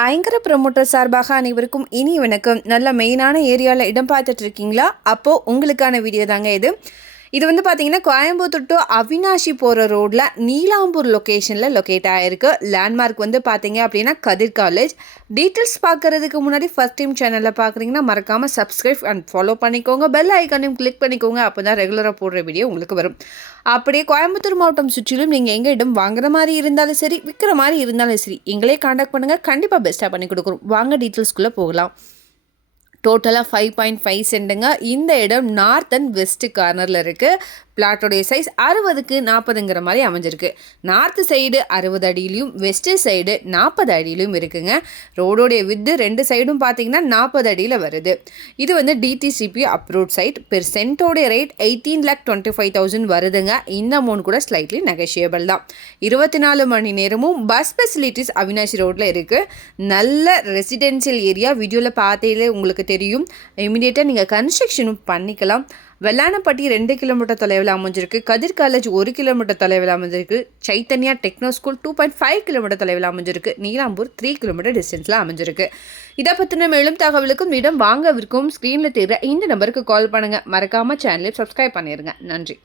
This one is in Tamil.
ஐங்கர ப்ரமோட்டர் சார்பாக அனைவருக்கும் இனி வணக்கம். நல்ல மெயினான ஏரியாவில் இடம் பார்த்துட்டு இருக்கீங்களா? அப்போது உங்களுக்கான வீடியோ தாங்க இது வந்து பார்த்தீங்கன்னா கோயம்புத்தூர் டு அவினாஷி போகிற ரோட்டில் நீலாம்பூர் லொக்கேஷனில் லொக்கேட் ஆகிருக்கு. லேண்ட்மார்க் வந்து பார்த்தீங்க அப்படின்னா கதிர் காலேஜ். டீட்டெயில்ஸ் பார்க்குறதுக்கு முன்னாடி ஃபஸ்ட் டைம் சேனலில் பார்க்குறீங்கன்னா மறக்காமல் சப்ஸ்கிரைப் அண்ட் ஃபாலோ பண்ணிக்கோங்க. பெல் ஐக்கானையும் கிளிக் பண்ணிக்கோங்க. அப்போ தான் ரெகுலராக போடுற வீடியோ உங்களுக்கு வரும். அப்படியே கோயம்புத்தூர் மாவட்டம் சுற்றிலும் நீங்கள் எங்கள் இடம் வாங்குற மாதிரி இருந்தாலும் சரி, விற்கிற மாதிரி இருந்தாலும் சரி, எங்களே காண்டாக்ட் பண்ணுங்கள். கண்டிப்பாக பெஸ்ட்டாக பண்ணி கொடுக்குறோம். வாங்க டீட்டெயில்ஸ்குள்ளே போகலாம். டோட்டலாக 5.5 சென்ட்டுங்க. இந்த இடம் நார்த் அண்ட் வெஸ்ட் கார்னரில் இருக்குது. பிளாட்டோடைய சைஸ் 60க்கு 40ங்கிற மாதிரி அமைஞ்சிருக்கு. நார்த்து சைடு 60 அடியிலையும் வெஸ்ட்டு சைடு 40 அடியிலையும் இருக்குங்க. ரோடோடைய வித்து 2 சைடும் பார்த்தீங்கன்னா 40 அடியில் வருது. இது வந்து டிடிசிபி அப்ரூவ்ட் சைட். பெர் சென்ட்டோடைய ரேட் 18,25,000 வருதுங்க. இந்த அமௌண்ட் கூட ஸ்லைட்லி நெகோஷியபிள் தான். 24 மணி நேரமும் பஸ் ஃபெசிலிட்டிஸ் அவினாஷி ரோட்டில் இருக்குது. நல்ல ரெசிடென்சியல் ஏரியா. வீடியோவில் பார்த்தே உங்களுக்கு தெரியும். இமீடியட்டாக நீங்கள் கன்ஸ்ட்ரக்ஷனும் பண்ணிக்கலாம். வெள்ளானப்பட்டி 2 கிலோமீட்டர் தொலைவில் அமைஞ்சிருக்கு. கதிர் காலேஜ் 1 கிலோமீட்டர் தொலைவில் அமைஞ்சிருக்கு. சைத்தன்யா டெக்னோ ஸ்கூல் 2.5 கிலோமீட்டர் தொலைவில் அமைஞ்சிருக்கு. நீலாம்பூர் 3 கிலோமீட்டர் டிஸ்டன்ஸில் அமைஞ்சிருக்கு. இதை பற்றின மேலும் தகவலுக்கும் இடம் வாங்க விற்கும் ஸ்க்ரீனில் தெரிகிற இந்த நம்பருக்கு கால் பண்ணுங்கள். மறக்காமல் சேனலை சப்ஸ்கிரைப் பண்ணிடுங்க. நன்றி.